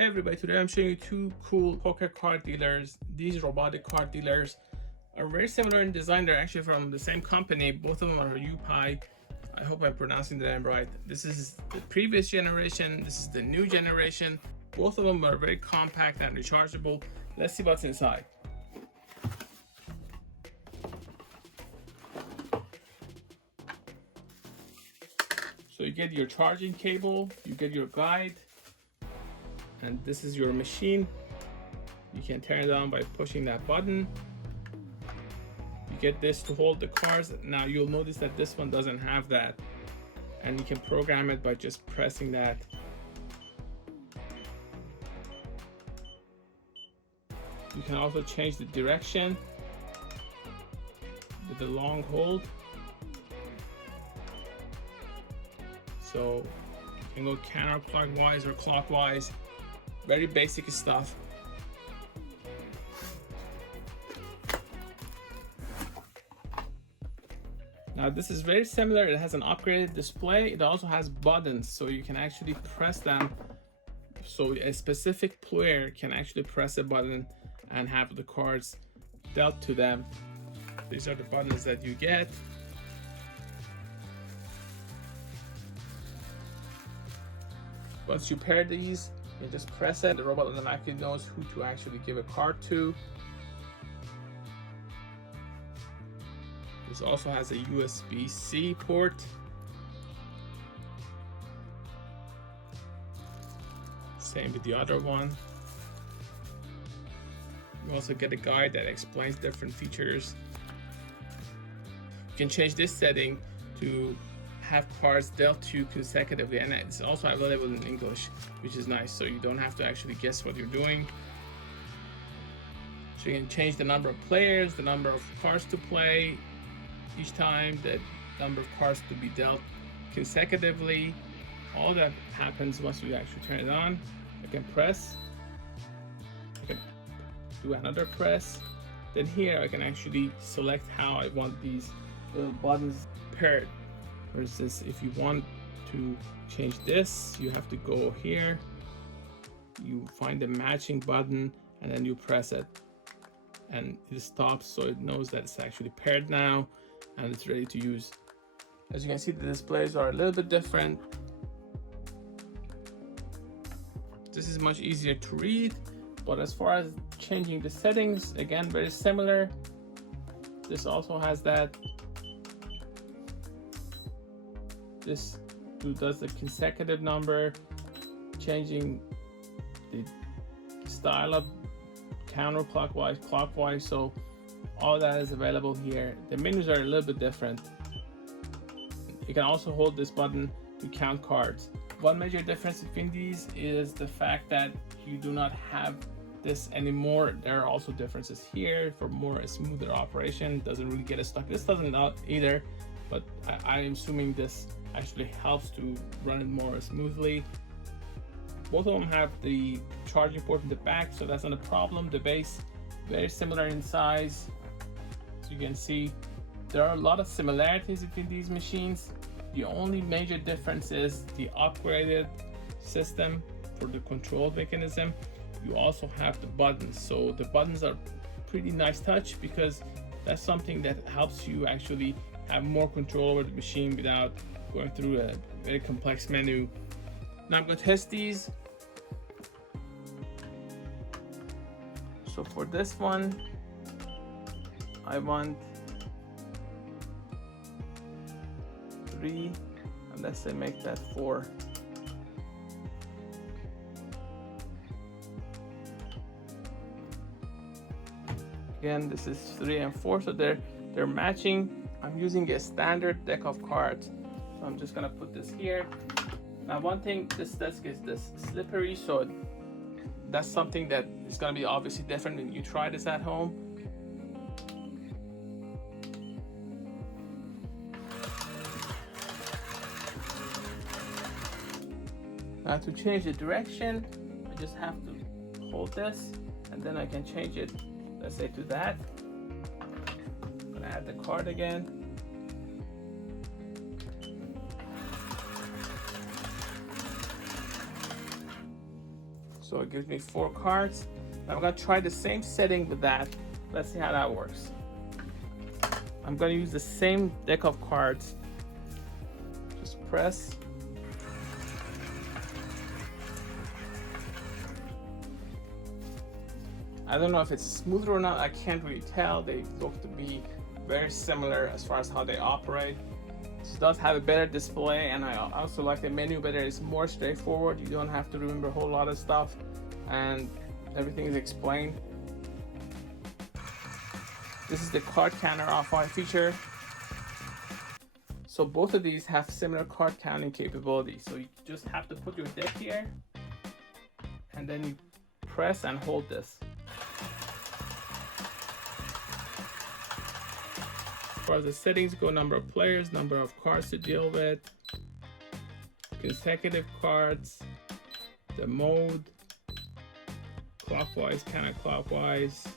Hey everybody, today I'm showing you two cool poker card dealers. These robotic card dealers are very similar in design. They're actually from the same company. Both of them are YouPai. I hope I'm pronouncing the name right. This is the previous generation. This is the new generation. Both of them are very compact and rechargeable. Let's see what's inside. So you get your charging cable, you get your guide, and this is your machine. You can turn it on by pushing that button. You get this to hold the cards. Now you'll notice that this one doesn't have that, and you can program it by just pressing that. You can also change the direction with the long hold. So you can go counterclockwise or clockwise. Very basic stuff. Now this is very similar. It has an upgraded display. It also has buttons, so you can actually press them. So a specific player can actually press a button and have the cards dealt to them. These are the buttons that you get. Once you pair these, you just press it. The robot automatically knows who to actually give a card to. This also has a USB-C port. Same with the other one. You also get a guide that explains different features. You can change this setting to have cards dealt to consecutively, and it's also available in English, which is nice, so you don't have to actually guess what you're doing. So you can change the number of players, the number of cards to play each time, the number of cards to be dealt consecutively. All that happens once you actually turn it on. I can press, I can do another press, then here I can actually select how I want these little buttons paired. Versus if you want to change this, you have to go here, you find the matching button, and then you press it, and it stops, so it knows that it's actually paired now and it's ready to use. As you can see, the displays are a little bit different. This is much easier to read, but as far as changing the settings, again, very similar. This also has that. This does the consecutive number, changing the style of counterclockwise, clockwise, so all that is available here. The menus are a little bit different. You can also hold this button to count cards. One major difference between these is the fact that you do not have this anymore. There are also differences here for more smoother operation. Doesn't really get stuck. This doesn't not either, but I'm assuming this actually helps to run it more smoothly. Both of them have the charging port in the back, so that's not a problem. The base, very similar in size. So you can see there are a lot of similarities between these machines. The only major difference is the upgraded system for the control mechanism. You also have the buttons. So the buttons are pretty nice touch, because that's something that helps you actually have more control over the machine without going through a very complex menu. Now I'm going to test these. So for this one, I want 3, and let's say make that 4. Again, this is 3 and 4, so they're matching. I'm using a standard deck of cards. So I'm just gonna put this here. Now one thing, this desk is this slippery, so that's something that is gonna be obviously different when you try this at home. Now to change the direction, I just have to hold this, and then I can change it, let's say to that. I'm gonna add the card again. So it gives me 4 cards. I'm gonna try the same setting with that. Let's see how that works. I'm gonna use the same deck of cards. Just press. I don't know if it's smoother or not, I can't really tell. They look to be very similar as far as how they operate. This does have a better display, and I also like the menu better. It's more straightforward. You don't have to remember a whole lot of stuff, and everything is explained. This is the card counter offline feature. So both of these have similar card counting capabilities. So you just have to put your deck here, and then you press and hold this. As far as the settings go, number of players, number of cards to deal with, consecutive cards, the mode, clockwise, counterclockwise.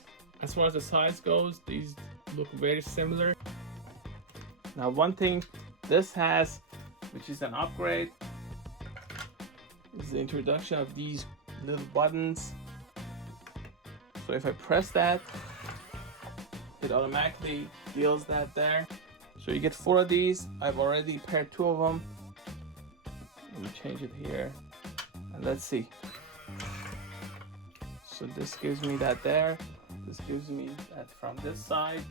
As far as the size goes, these look very similar. Now one thing this has, which is an upgrade, is the introduction of these little buttons. So if I press that, it automatically deals that there. So you get 4 of these. I've already paired 2 of them. Let me change it here, and let's see. So this gives me that there. This gives me that from this side.